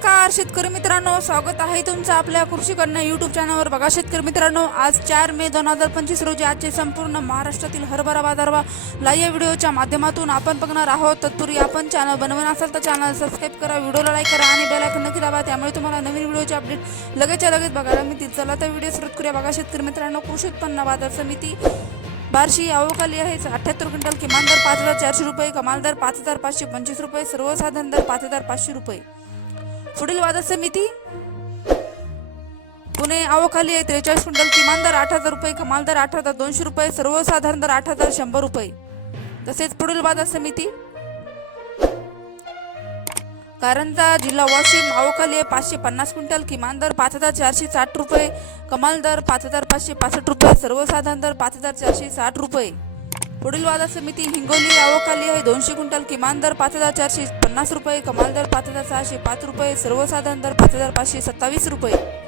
नमस्कार शेतकरी मित्रांनो स्वागत आहे तुमचं आपल्या कृषी कन्या युट्यूब चॅनलवर बघा शेतकरी मित्रांनो आज चार मे दोन हजार पंचवीस रोजी आजचे संपूर्ण महाराष्ट्रातील हरभरा बाजारभाव लाईव्ह व्हिडिओच्या माध्यमातून आपण बघणार आहोत. तत्पूर्वी आपण चॅनल बनवून असाल तर चॅनल सबस्क्राईब करा व्हिडिओला लाईक करा आणि बेल आयकॉन नक्की दाबा. त्यामुळे तुम्हाला नवीन व्हिडिओचे अपडेट लगेचच्या लगेच बघायला मिळतील. चला तर व्हिडिओ सुरू करूया. बघा शेतकरी मित्रांनो कृषी उत्पन्न बाजार समिती बार्शी अवकाली आहे. अठ्याहत्तर क्विंटल किमान दर पाच हजार चारशे रुपये कमाल दर पाच हजार पाचशे पंचवीस रुपये सर्वसाधारण दर पाच हजार पाचशे रुपये. पुढील वादा समिती? पुणे आवखाली आहे त्रेचाळीस क्विंटल किमान दर आठ हजार रुपये कमाल दर आठ हजार दोनशे रुपये सर्वसाधारण दर आठ हजार शंभर रुपये. तसेच पुढील बाजार समिती? कारंजा जिल्हा वाशिम अवखाली आहे पाचशे पन्नास क्विंटल किमान दर पाच हजार चारशे साठ रुपये कमाल दर पाच हजार पाचशे पासष्ट रुपये सर्वसाधारण दर पाच हजार चारशे साठ रुपये. पुढील वादा समिती हिंगोली आवकाली आहे दोनशे क्विंटल किमान दर पाच हजार चारशे पन्नास रुपये कमाल दर पाच हजार सहाशे पाच रुपये सर्वसाधारण दर पाच हजार पाचशे सत्तावीस रुपये.